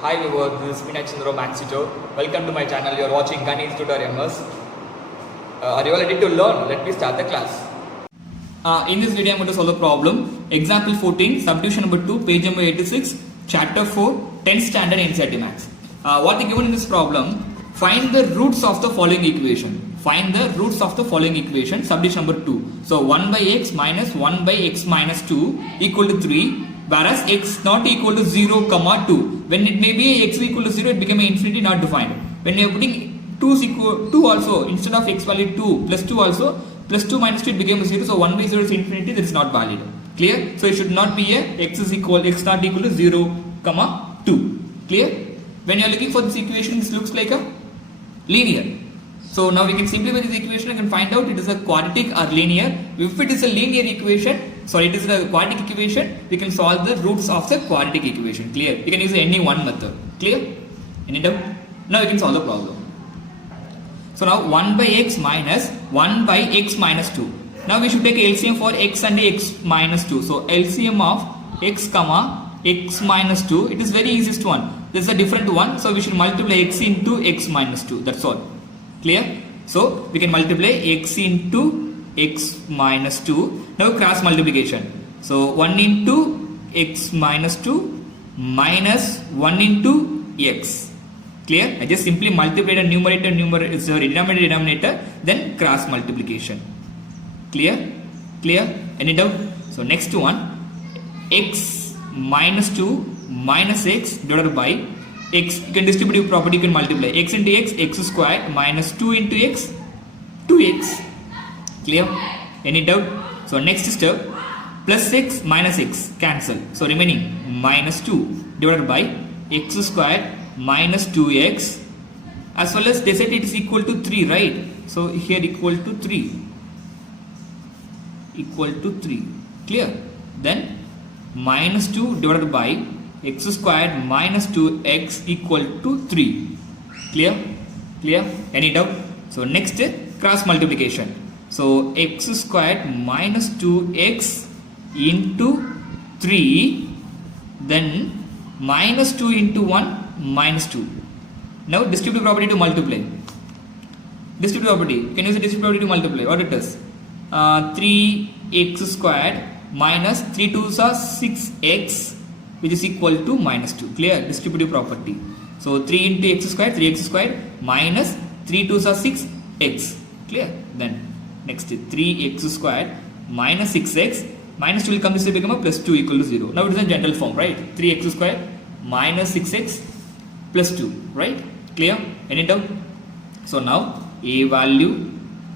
Hi viewers, this is Vinay Chandra Maxito. Welcome to my channel. You are watching Ganesh Tutorials. Are you all ready to learn? Let me start the class. In this video, I am going to solve the problem. Example 14, subdivision number 2, page number 86, chapter 4, 10th standard NCERT Maths. What is given in this problem? Find the roots of the following equation. Find the roots of the following equation, subdivision number 2. So 1 by x minus 1 by x minus 2 equal to 3. Whereas x not equal to 0 comma 2. When it may be x equal to 0, it became an infinity not defined. When you are putting 2 is equal 2 also, instead of x value 2 plus 2 also, plus 2 minus 2 it became 0. So 1 by 0 is infinity, that is not valid. Clear? So it should not be a x not equal to 0 comma 2. Clear? When you are looking for this equation, this looks like a linear. So now we can simplify this equation and can find out it is a quadratic or linear. If it is a linear equation, it is a quadratic equation, we can solve the roots of the quadratic equation. Clear? You can use any one method. Clear? Any doubt? Now we can solve the problem. So now 1 by x minus 1 by x minus 2. Now we should take LCM for x and x minus 2. So LCM of x comma x minus 2. It is very easiest one. This is a different one. So we should multiply x into x minus 2. That's all. Clear? So we can multiply x into x minus 2. Now cross multiplication. So 1 into x minus 2 minus 1 into x. Clear? I just simply multiplied a denominator, then cross multiplication. Clear? Clear? Any doubt? So next one, x minus 2 minus x divided by x. You can distributive property, you can multiply x into x squared minus 2 into x, 2x. Clear? Any doubt? So next step, plus x minus x cancel. So remaining minus 2 divided by x squared minus 2x, as well as they said it is equal to 3, right? So here equal to 3. Equal to 3. Clear? Then minus 2 divided by x squared minus 2x equal to 3. Clear? Clear? Any doubt? So next cross multiplication. So x squared minus 2x into 3, then minus 2 into 1 minus 2. Now distributive property to multiply. Distributive property. Can you use the distributive property to multiply? What it is? 3x squared minus 3 2s are 6x, which is equal to minus 2. Clear? Distributive property. So 3 into x squared, 3x squared minus 3 2s are 6x. Clear? Then next 3x squared minus 6x minus 2 will come, this will become a plus 2 equal to 0. Now it is in general form, right? 3x squared minus 6x plus 2, right? Clear? Any doubt? So now a value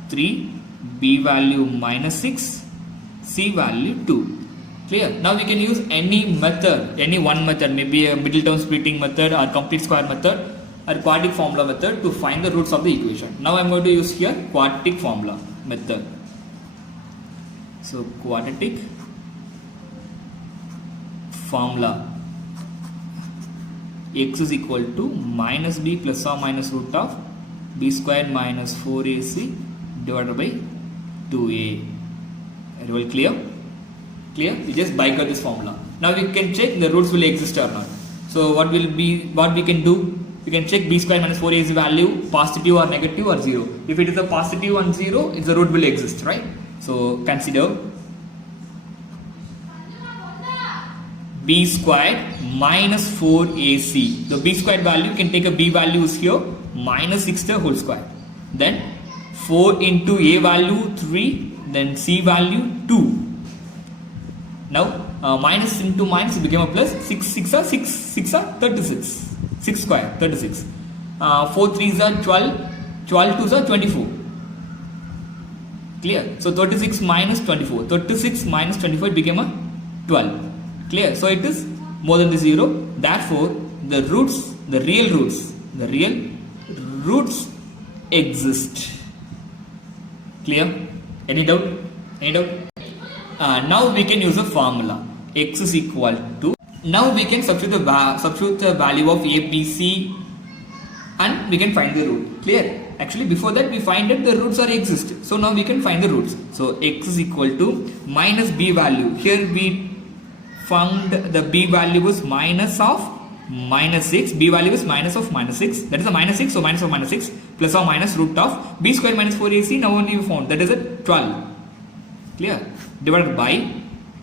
3, b value minus 6, c value 2. Clear? Now we can use any method, any one method, maybe a middle term splitting method or complete square method or quadratic formula method to find the roots of the equation. Now I am going to use here quadratic formula method. So quadratic formula, x is equal to minus b plus or minus root of b squared minus 4ac divided by 2a. Everyone clear? Clear? We just bypass this formula. Now we can check the roots will exist or not. So what we can do? We can check b squared minus 4ac value positive or negative or 0. If it is a positive and 0, the root will exist, right? So consider b squared minus 4ac. The b squared value, you can take a b value is here minus 6 the whole square. Then 4 into a value 3, then c value 2. Now minus into minus became a plus. 6 are 36. 6 square 36. 4 3s are 12. 12 2s are 24. Clear? So 36 minus 24. 36 minus 24 it became a 12. Clear? So it is more than the 0. Therefore the real roots exist. Clear? Any doubt? Any doubt? Now we can use a formula. X is equal to. Now we can substitute the value of a, b, c, and we can find the root. Clear? Actually before that we find that the roots are exist. So now we can find the roots. So x is equal to minus b value. Here we found the b value was minus of minus 6, b value is minus of minus 6, that is a minus 6, so minus of minus 6 plus or minus root of b square minus 4ac, now only we found, that is a 12, clear, divided by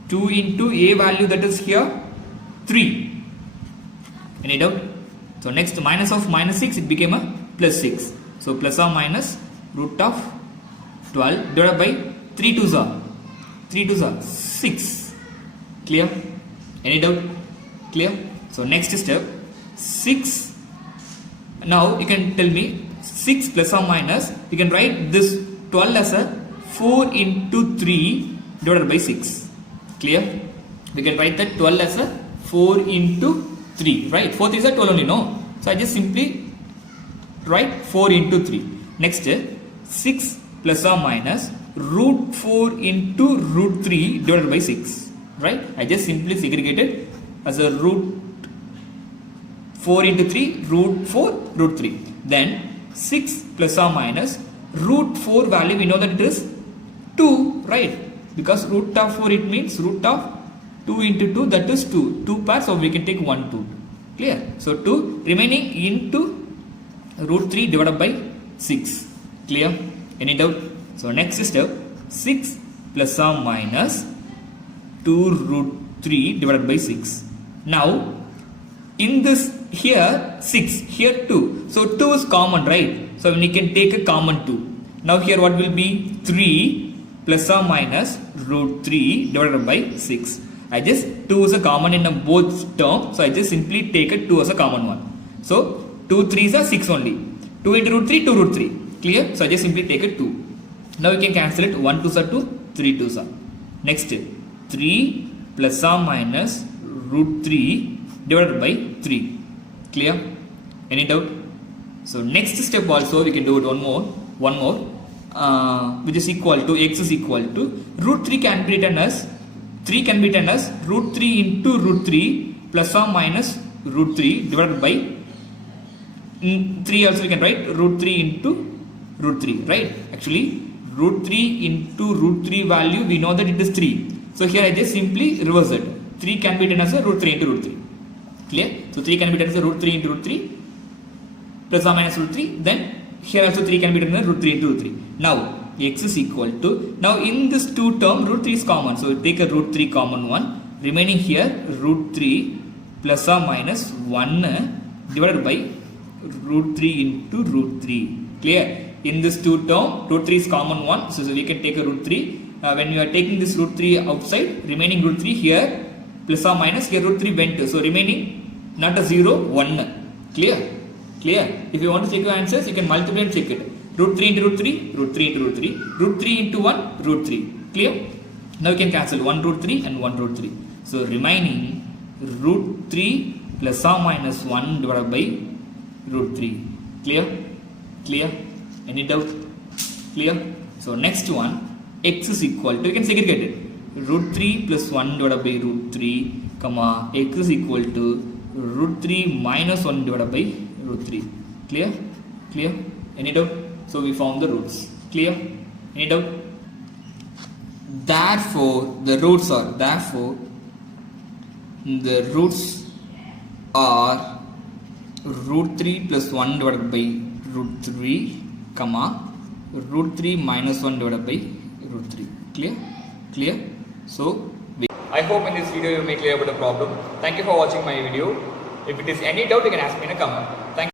2 into a value, that is here 3, any doubt? So next minus of minus 6, it became a plus 6, so plus or minus root of 12 divided by 3 2s are 6, clear, any doubt? Clear? So next step 6, now you can tell me 6 plus or minus, you can write this 12 as a 4 into 3 divided by 6, clear, we can write that 12 as a 4 into 3, right, 4 3s are 12 only, no, so I just simply write 4 into 3, next 6 plus or minus root 4 into root 3 divided by 6, right, I just simply segregated as a root 4 into 3, root 4, root 3. Then 6 plus or minus root 4 value, we know that it is 2, right? Because root of 4, it means root of 2 into 2, that is 2. 2 pairs, so we can take 1, 2. Clear? So 2 remaining into root 3 divided by 6. Clear? Any doubt? So next step 6 plus or minus 2 root 3 divided by 6. Now in this here 6, here 2, so 2 is common, right, so we can take a common 2. Now here what will be 3 plus or minus root 3 divided by 6. I just 2 is a common in both terms, so I just simply take a 2 as a common one. So 2 3s are 6 only, 2 into root 3, 2 root 3, clear, so I just simply take a 2. Now you can cancel it, 1 2s are 2, 3 2s are. Next 3 plus or minus root 3 divided by 3, clear, any doubt? So next step also we can do it one more, which is equal to, x is equal to root 3 can be written as root 3 into root 3 plus or minus root 3 divided by 3, also we can write root 3 into root 3, right, actually root 3 into root 3 value, we know that it is 3, so here I just simply reverse it, 3 can be written as a root 3 into root 3, clear, so 3 can be written as a root 3 into root 3 plus or minus root 3, then here also 3 can be written as root 3 into root 3. Now x is equal to, now in this 2 term root 3 is common, so take a root 3 common one, remaining here root 3 plus or minus 1 divided by root 3 into root 3, clear, in this 2 term root 3 is common one, so we can take a root 3, when you are taking this root 3 outside, remaining root 3 here plus or minus, here root 3 went, so remaining not a 0, 1, clear, if you want to check your answers, you can multiply and check it, root 3 into root 3, root 3 into root 3, root 3 into 1, root 3, clear, now you can cancel 1 root 3 and 1 root 3, so remaining root 3 plus or minus 1 divided by root 3, clear, any doubt? Clear? So next one, x is equal to, you can segregate it, root 3 plus 1 divided by root 3, comma, x is equal to root 3 minus 1 divided by root 3, clear, any doubt? So we found the roots, clear, any doubt? Therefore the roots are root 3 plus 1 divided by root 3, comma, root 3 minus 1 divided by root 3, clear? So I hope in this video you may clear about the problem. Thank you for watching my video. If it is any doubt, you can ask me in a comment. Thank you.